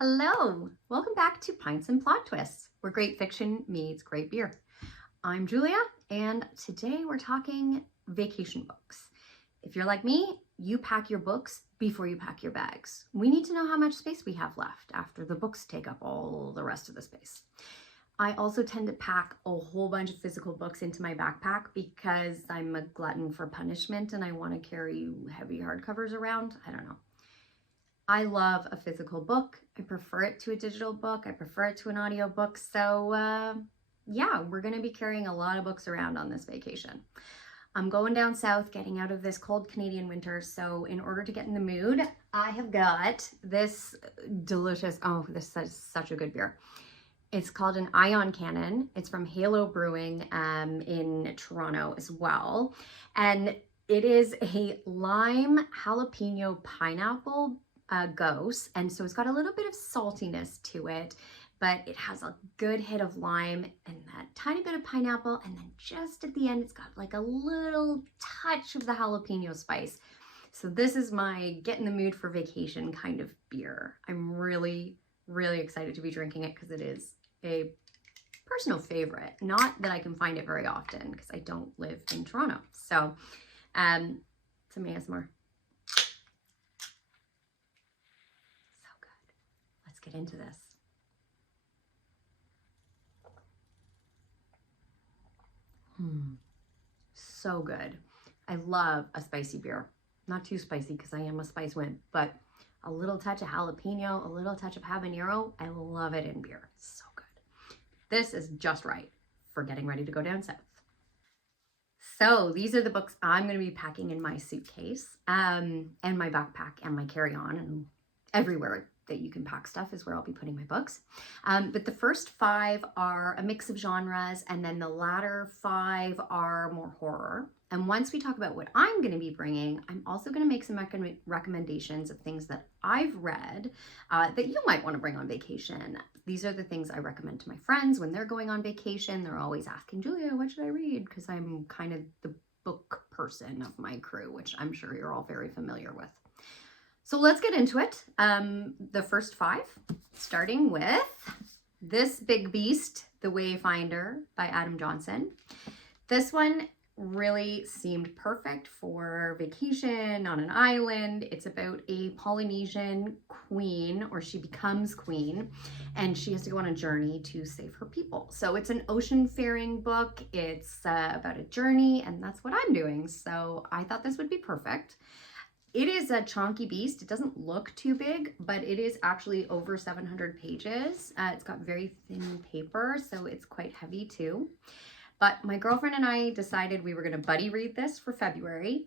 Hello, welcome back to Pints and Plot Twists, where great fiction meets great beer. I'm Julia, and today we're talking vacation books. If you're like me, you pack your books before you pack your bags. We need to know how much space we have left after the books take up all the rest of the space. I also tend to pack a whole bunch of physical books into my backpack because I'm a glutton for punishment and I want to carry heavy hardcovers around. I don't know. I love a physical book. I prefer it to a digital book. I prefer it to an audio book. So yeah, we're going to be carrying a lot of books around on this vacation. I'm going down south, getting out of this cold Canadian winter. So in order to get in the mood, I have got this delicious, this is such a good beer. It's called an Ion Cannon. It's from Halo Brewing in Toronto as well. And it is a lime jalapeno pineapple gose, and so it's got a little bit of saltiness to it, but it has a good hit of lime and that tiny bit of pineapple, and then just at the end it's got like a little touch of the jalapeno spice. So this is my get in the mood for vacation kind of beer. I'm really excited to be drinking it because it is a personal favorite. Not that I can find it very often because I don't live in Toronto. So some ASMR. Get into this. So good. I love a spicy beer. Not too spicy because I am a spice wimp, but a little touch of jalapeno, a little touch of habanero. I love it in beer. So good. This is just right for getting ready to go down south. So these are the books I'm going to be packing in my suitcase and my backpack and my carry-on and everywhere that you can pack stuff is where I'll be putting my books. But the first 5 are a mix of genres, and then the latter 5 are more horror. And once we talk about what I'm going to be bringing, I'm also going to make some recommendations of things that I've read that you might want to bring on vacation. These are the things I recommend to my friends when they're going on vacation. They're always asking, Julia, what should I read? Because I'm kind of the book person of my crew, which I'm sure you're all very familiar with. So let's get into it. The first 5, starting with this big beast, The Wayfinder by Adam Johnson. This one really seemed perfect for vacation on an island. It's about a Polynesian queen, or she becomes queen, and she has to go on a journey to save her people. So it's an ocean-faring book. It's about a journey, and that's what I'm doing. So I thought this would be perfect. It is a chonky beast. It doesn't look too big, but it is actually over 700 pages. It's got very thin paper, so it's quite heavy too. But my girlfriend and I decided we were going to buddy read this for February.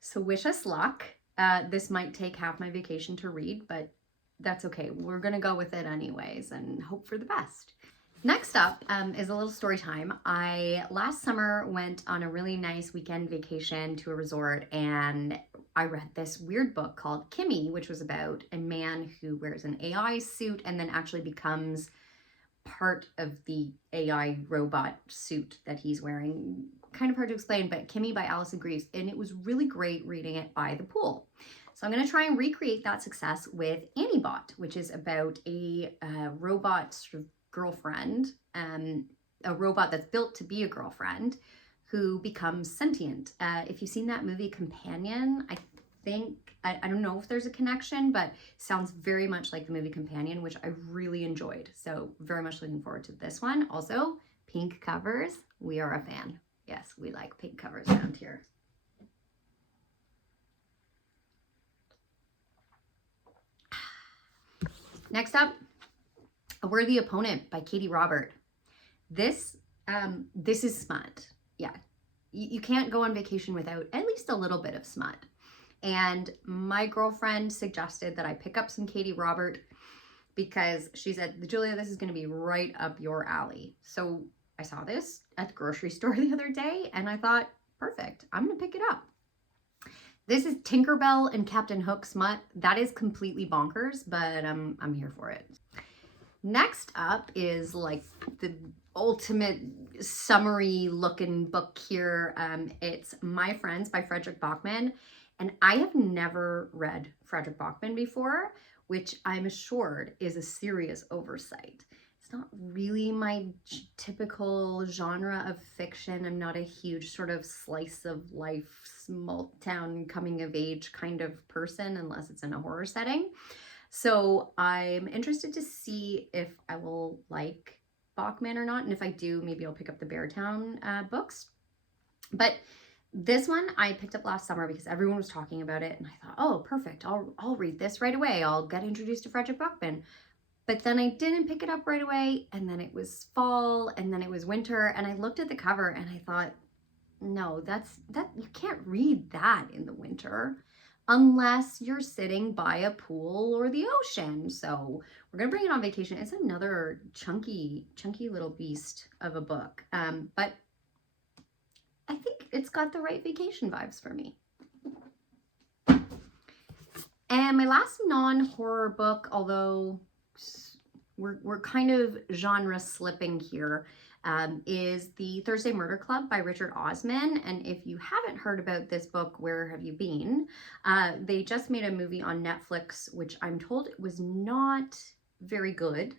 So wish us luck. This might take half my vacation to read, but that's okay. We're going to go with it anyways and hope for the best. Next up is a little story time. I last summer went on a really nice weekend vacation to a resort, and I read this weird book called Kimmy, which was about a man who wears an AI suit and then actually becomes part of the AI robot suit that he's wearing. Kind of hard to explain, but Kimmy by Alison Greaves, and it was really great reading it by the pool. So I'm going to try and recreate that success with Anibot, which is about a robot sort of girlfriend, a robot that's built to be a girlfriend who becomes sentient. If you've seen that movie Companion, I don't know if there's a connection, but sounds very much like the movie Companion, which I really enjoyed. So very much looking forward to this one. Also, pink covers. We are a fan. Yes, we like pink covers around here. Next up, A Worthy Opponent by Katie Robert. This is smut. Yeah, you can't go on vacation without at least a little bit of smut. And my girlfriend suggested that I pick up some Katie Robert because she said, Julia, this is going to be right up your alley. So I saw this at the grocery store the other day and I thought, perfect, I'm going to pick it up. This is Tinkerbell and Captain Hook smut. That is completely bonkers, but I'm here for it. Next up is like the ultimate summery looking book here. It's My Friends by Frederick Bachman. And I have never read Frederick Bachman before, which I'm assured is a serious oversight. It's not really my typical genre of fiction. I'm not a huge sort of slice of life, small town coming of age kind of person unless it's in a horror setting. So I'm interested to see if I will like Bachman or not. And if I do, maybe I'll pick up the Beartown books. But this one I picked up last summer because everyone was talking about it. And I thought, oh, perfect. I'll read this right away. I'll get introduced to Frederick Bachman. But then I didn't pick it up right away, and then it was fall, and then it was winter, and I looked at the cover and I thought, no, that you can't read that in the winter unless you're sitting by a pool or the ocean. So we're gonna bring it on vacation. It's another chunky little beast of a book, but I think it's got the right vacation vibes for me. And my last non-horror book, although we're kind of genre slipping here, is The Thursday Murder Club by Richard Osman. And if you haven't heard about this book, where have you been? They just made a movie on Netflix, which I'm told it was not very good,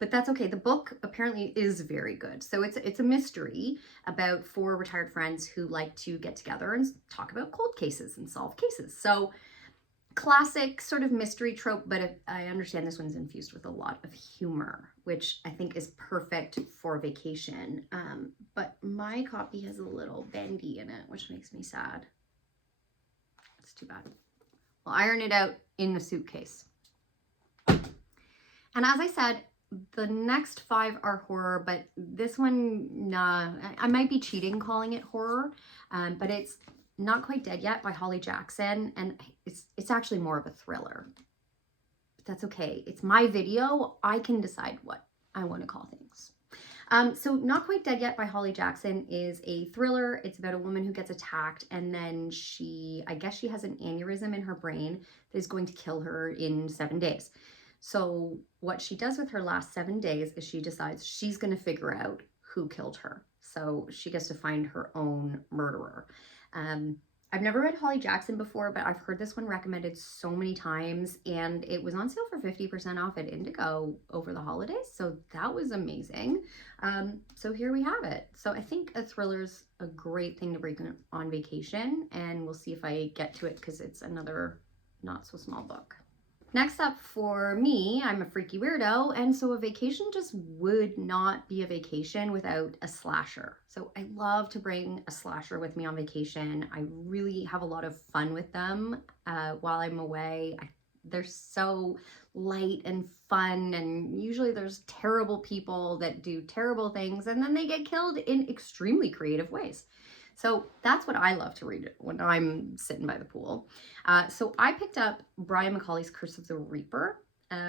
but that's okay. The book apparently is very good. So it's a mystery about 4 retired friends who like to get together and talk about cold cases and solve cases. So classic sort of mystery trope, but I understand this one's infused with a lot of humor, which I think is perfect for vacation. But my copy has a little bendy in it, which makes me sad. It's too bad. We'll iron it out in the suitcase. And as I said, the next 5 are horror, but this one, nah, I might be cheating calling it horror, but it's Not Quite Dead Yet by Holly Jackson, and it's actually more of a thriller. But that's okay. It's my video. I can decide what I want to call things. So Not Quite Dead Yet by Holly Jackson is a thriller. It's about a woman who gets attacked, and then I guess she has an aneurysm in her brain that is going to kill her in 7 days. So what she does with her last 7 days is she decides she's going to figure out who killed her. So she gets to find her own murderer. I've never read Holly Jackson before, but I've heard this one recommended so many times, and it was on sale for 50% off at Indigo over the holidays. So that was amazing. So here we have it. So I think a thriller's a great thing to bring on vacation, and we'll see if I get to it because it's another not so small book. Next up for me, I'm a freaky weirdo, and so a vacation just would not be a vacation without a slasher. So I love to bring a slasher with me on vacation. I really have a lot of fun with them while I'm away. They're so light and fun, and usually there's terrible people that do terrible things, and then they get killed in extremely creative ways. So that's what I love to read when I'm sitting by the pool. So I picked up Brian McCauley's Curse of the Reaper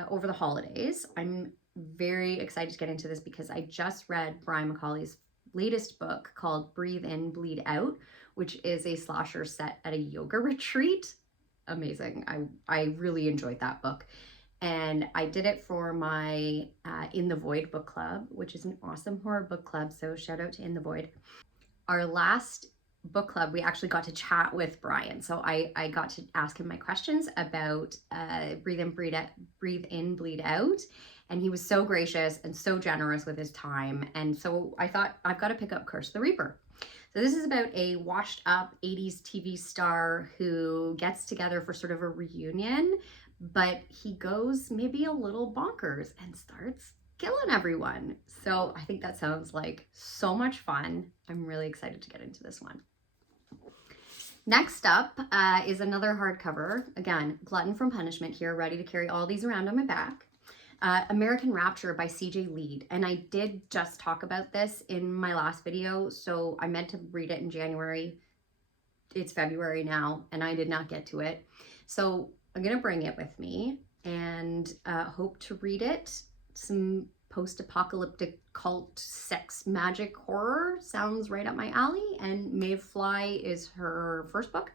over the holidays. I'm very excited to get into this because I just read Brian McCauley's latest book called Breathe In, Bleed Out, which is a slasher set at a yoga retreat. Amazing. I really enjoyed that book. And I did it for my In the Void book club, which is an awesome horror book club. So shout out to In the Void. Our last book club, we actually got to chat with Brian. So I got to ask him my questions about Breathe In, Bleed Out. And he was so gracious and so generous with his time. And so I thought, I've got to pick up Curse the Reaper. So this is about a washed up 80s TV star who gets together for sort of a reunion, but he goes maybe a little bonkers and starts killing everyone. So I think that sounds like so much fun. I'm really excited to get into this one. Next up is another hardcover. Again, Glutton from Punishment here, ready to carry all these around on my back. American Rapture by CJ Lead. And I did just talk about this in my last video, so I meant to read it in January. It's February now, and I did not get to it. So I'm gonna bring it with me and hope to read it. Some post-apocalyptic cult sex magic horror sounds right up my alley, and Maeve Fly is her first book,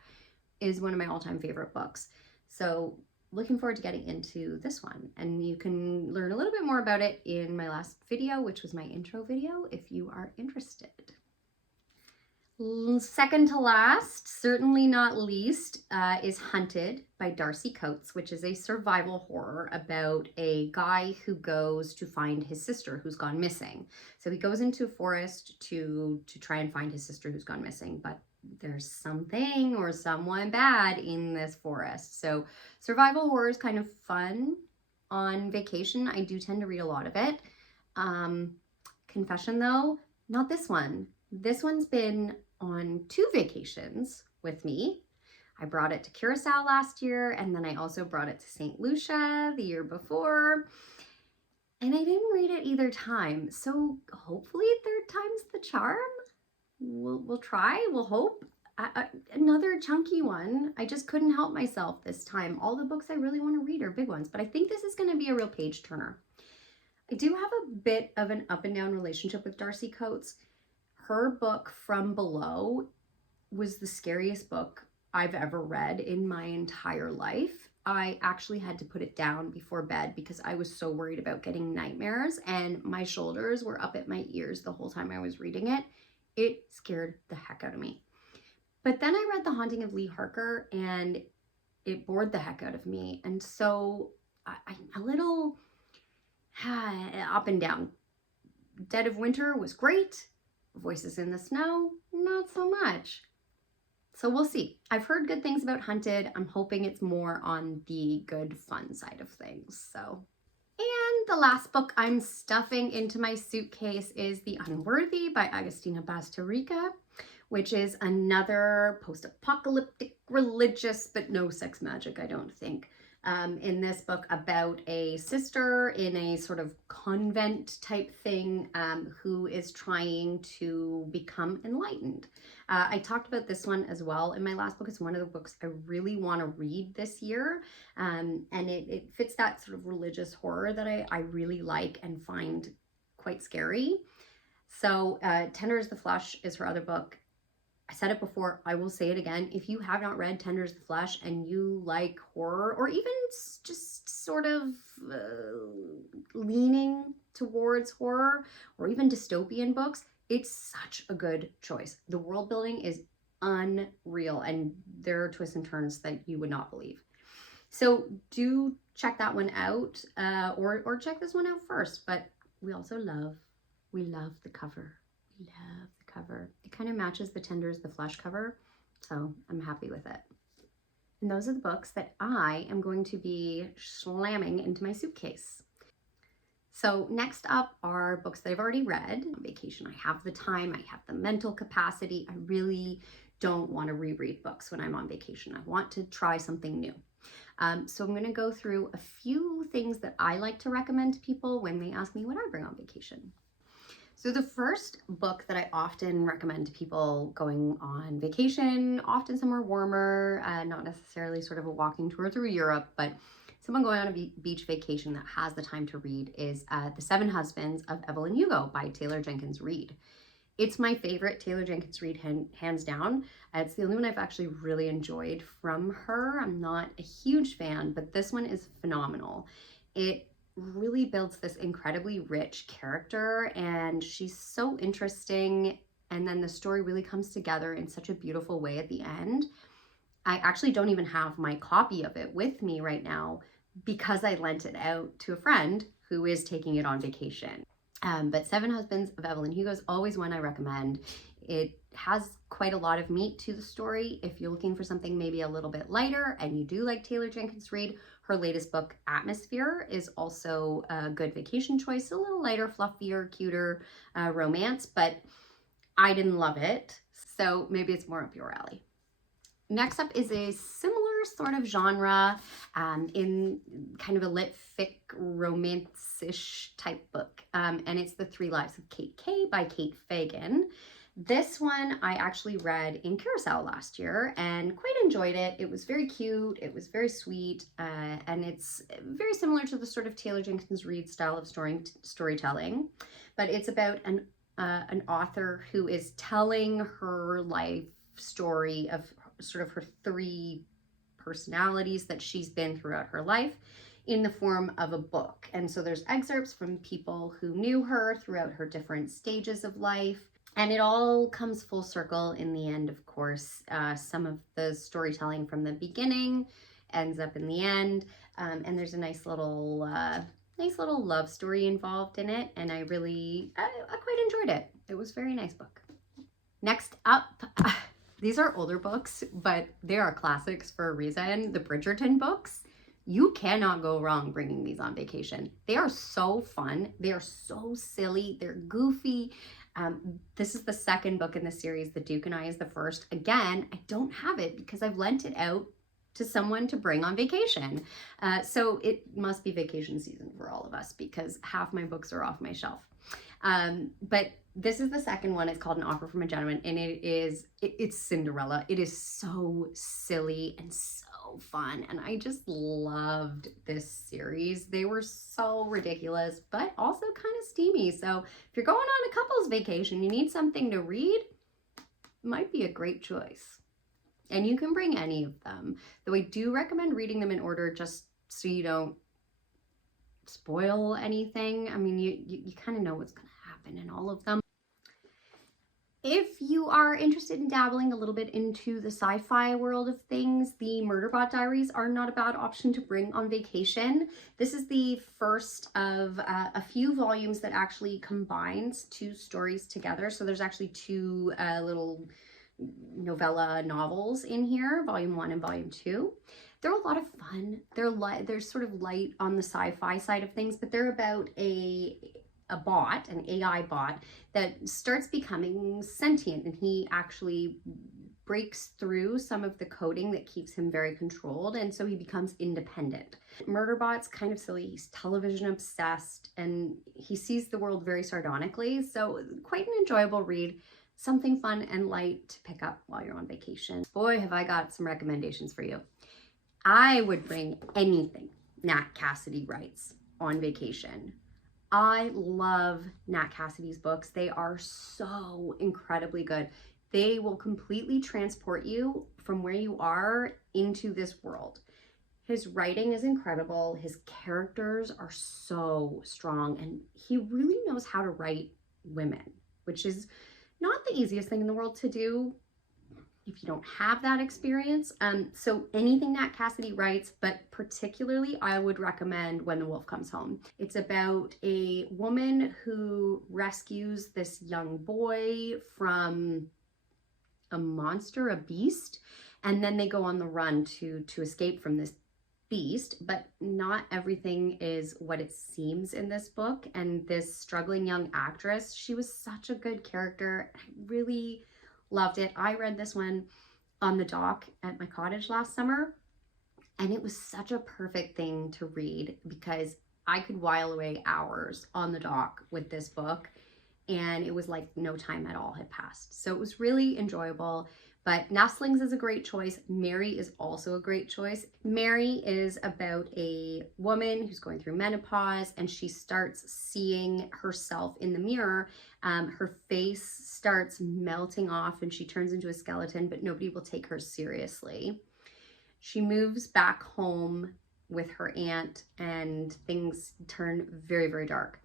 is one of my all-time favorite books. So looking forward to getting into this one, and you can learn a little bit more about it in my last video, which was my intro video, if you are interested. Second to last, certainly not least, is Hunted by Darcy Coates, which is a survival horror about a guy who goes to find his sister who's gone missing. So he goes into a forest to try and find his sister who's gone missing, but there's something or someone bad in this forest. So survival horror is kind of fun on vacation. I do tend to read a lot of it. Confession though, not this one. This one's been on 2 vacations with me. I brought it to Curacao last year, and then I also brought it to St. Lucia the year before. And I didn't read it either time. So hopefully third time's the charm. We'll try, we'll hope. Another chunky one. I just couldn't help myself this time. All the books I really want to read are big ones, but I think this is going to be a real page turner. I do have a bit of an up and down relationship with Darcy Coates. Her book, From Below, was the scariest book I've ever read in my entire life. I actually had to put it down before bed because I was so worried about getting nightmares, and my shoulders were up at my ears the whole time I was reading it. It scared the heck out of me. But then I read The Haunting of Lee Harker, and it bored the heck out of me. And so I'm a little up and down. Dead of Winter was great. Voices in the Snow, not so much. So we'll see. I've heard good things about Hunted. I'm hoping it's more on the good fun side of things. So, and the last book I'm stuffing into my suitcase is The Unworthy by Agustina Bastarrica, which is another post-apocalyptic religious, but no sex magic, I don't think. In this book about a sister in a sort of convent type thing who is trying to become enlightened. I talked about this one as well in my last book. It's one of the books I really want to read this year. And it fits that sort of religious horror that I really like and find quite scary. So Tender as the Flesh is her other book. I said it before, I will say it again. If you have not read Tender as the Flesh and you like horror, or even just sort of leaning towards horror, or even dystopian books, it's such a good choice. The world building is unreal, and there are twists and turns that you would not believe. So do check that one out, or check this one out first. But we also love the cover. We love the cover. It kind of matches the Tender as the Flesh cover, so I'm happy with it. And those are the books that I am going to be slamming into my suitcase. So next up are books that I've already read. On vacation, I have the time, I have the mental capacity. I really don't want to reread books when I'm on vacation. I want to try something new. So I'm going to go through a few things that I like to recommend to people when they ask me what I bring on vacation. So the first book that I often recommend to people going on vacation, often somewhere warmer, not necessarily sort of a walking tour through Europe, but someone going on a beach vacation that has the time to read, is The 7 Husbands of Evelyn Hugo by Taylor Jenkins Reid. It's my favorite Taylor Jenkins Reid, hands down. It's the only one I've actually really enjoyed from her. I'm not a huge fan, but this one is phenomenal. It really builds this incredibly rich character, and she's so interesting, and then the story really comes together in such a beautiful way at the end. I actually don't even have my copy of it with me right now because I lent it out to a friend who is taking it on vacation. But 7 Husbands of Evelyn Hugo is always one I recommend. It has quite a lot of meat to the story. If you're looking for something maybe a little bit lighter and you do like Taylor Jenkins Reid, her latest book, Atmosphere, is also a good vacation choice. A little lighter, fluffier, cuter romance, but I didn't love it. So maybe it's more up your alley. Next up is a similar sort of genre in kind of a lit fic romance-ish type book. And it's The 3 Lives of Kate Kay by Kate Fagan. This one I actually read in Curacao last year and quite enjoyed it. It was very cute, it was very sweet, and it's very similar to the sort of Taylor Jenkins Reid style of storytelling. But it's about an author who is telling her life story of sort of her 3 personalities that she's been throughout her life in the form of a book. And so there's excerpts from people who knew her throughout her different stages of life. And it all comes full circle in the end, of course. Some of the storytelling from the beginning ends up in the end. And there's a nice little love story involved in it. And I quite enjoyed it. It was a very nice book. Next up, these are older books, but they are classics for a reason. The Bridgerton books. You cannot go wrong bringing these on vacation. They are so fun. They are so silly. They're goofy. This is the second book in the series. The Duke and I is the first. Again, I don't have it because I've lent it out to someone to bring on vacation. So it must be vacation season for all of us because half my books are off my shelf. But this is the second one. It's called An Offer from a Gentleman, and it's Cinderella. It is so silly and so fun, and I just loved this series. They were so ridiculous, but also kind of steamy. So if you're going on a couple's vacation, you need something to read, might be a great choice. And you can bring any of them, though I do recommend reading them in order just so you don't spoil anything. I mean, you kind of know what's going to happen in all of them. If you are interested in dabbling a little bit into the sci-fi world of things, the Murderbot Diaries are not a bad option to bring on vacation. This is the first of a few volumes that actually combines two stories together. So there's actually two little novella novels in here, volume 1 and volume 2. They're a lot of fun. They're sort of light on the sci-fi side of things, but they're about an AI bot that starts becoming sentient, and he actually breaks through some of the coding that keeps him very controlled, and so he becomes independent. Murderbot's kind of silly. He's television obsessed, and he sees the world very sardonically, so quite an enjoyable read. Something fun and light to pick up while you're on vacation. Boy, have I got some recommendations for you. I would bring anything Nat Cassidy writes on vacation. I love Nat Cassidy's books. They are so incredibly good. They will completely transport you from where you are into this world. His writing is incredible. His characters are so strong, and he really knows how to write women, which is not the easiest thing in the world to do if you don't have that experience. So anything Nat Cassidy writes, but particularly I would recommend When the Wolf Comes Home. It's about a woman who rescues this young boy from a monster, a beast, and then they go on the run to escape from this beast. But not everything is what it seems in this book. And this struggling young actress, she was such a good character. I really loved it. I read this one on the dock at my cottage last summer, and it was such a perfect thing to read because I could while away hours on the dock with this book, and it was like no time at all had passed. So it was really enjoyable. But Nestlings is a great choice. Mary is also a great choice. Mary is about a woman who's going through menopause, and she starts seeing herself in the mirror. Her face starts melting off and she turns into a skeleton, but nobody will take her seriously. She moves back home with her aunt and things turn very, very dark.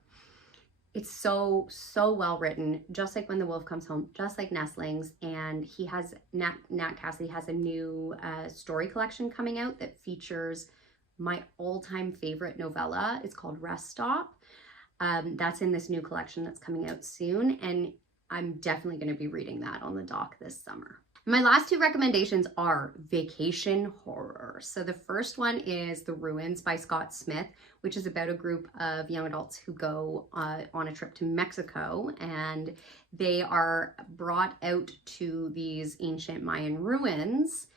It's so well written, just like When the Wolf Comes Home, just like Nestlings. And he has, Nat Cassidy has a new story collection coming out that features my all-time favorite novella. It's called Rest Stop. That's in this new collection that's coming out soon, and I'm definitely going to be reading that on the dock this summer. My last two recommendations are vacation horror. So the first one is The Ruins by Scott Smith, which is about a group of young adults who go on a trip to Mexico, and they are brought out to these ancient Mayan ruins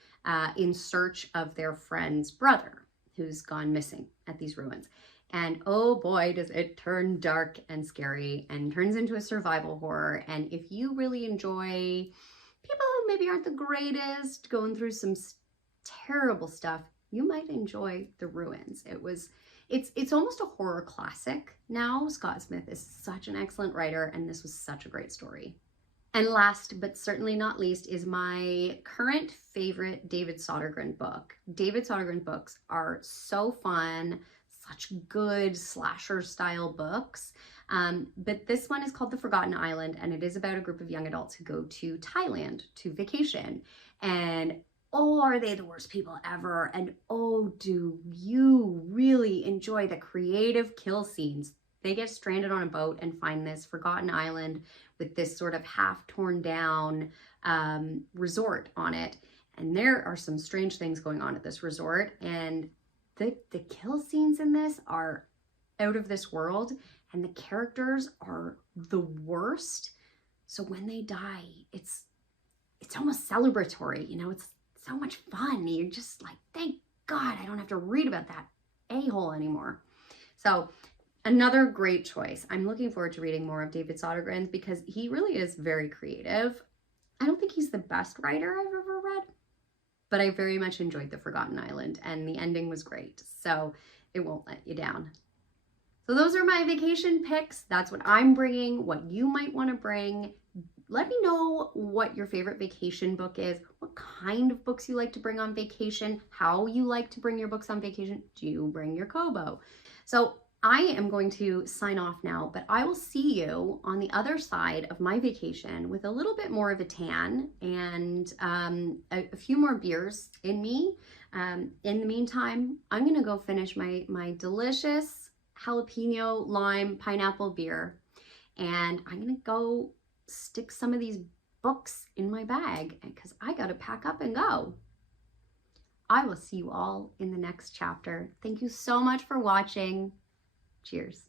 in search of their friend's brother who's gone missing at these ruins. And oh boy, does it turn dark and scary and turns into a survival horror. And if you really enjoy people who maybe aren't the greatest, going through some terrible stuff, you might enjoy The Ruins. It's almost a horror classic now. Scott Smith is such an excellent writer, and this was such a great story. And last but certainly not least is my current favorite David Sodergren book. David Sodergren books are so fun, such good slasher style books. But this one is called The Forgotten Island, and it is about a group of young adults who go to Thailand to vacation. And oh, are they the worst people ever? And oh, do you really enjoy the creative kill scenes? They get stranded on a boat and find this forgotten island with this sort of half torn down resort on it. And there are some strange things going on at this resort. And the kill scenes in this are out of this world, and the characters are the worst. So when they die, it's almost celebratory, you know, it's so much fun. You're just like, thank God I don't have to read about that a-hole anymore. So another great choice. I'm looking forward to reading more of David Sodergren's because he really is very creative. I don't think he's the best writer I've ever read, but I very much enjoyed The Forgotten Island, and the ending was great. So it won't let you down. So those are my vacation picks. That's what I'm bringing, what you might want to bring. Let me know what your favorite vacation book is, what kind of books you like to bring on vacation, how you like to bring your books on vacation. Do you bring your Kobo? So I am going to sign off now, but I will see you on the other side of my vacation with a little bit more of a tan and a few more beers in me. In the meantime, I'm going to go finish my delicious jalapeno lime pineapple beer, and I'm going to go stick some of these books in my bag because I got to pack up and go. I will see you all in the next chapter. Thank you so much for watching. Cheers.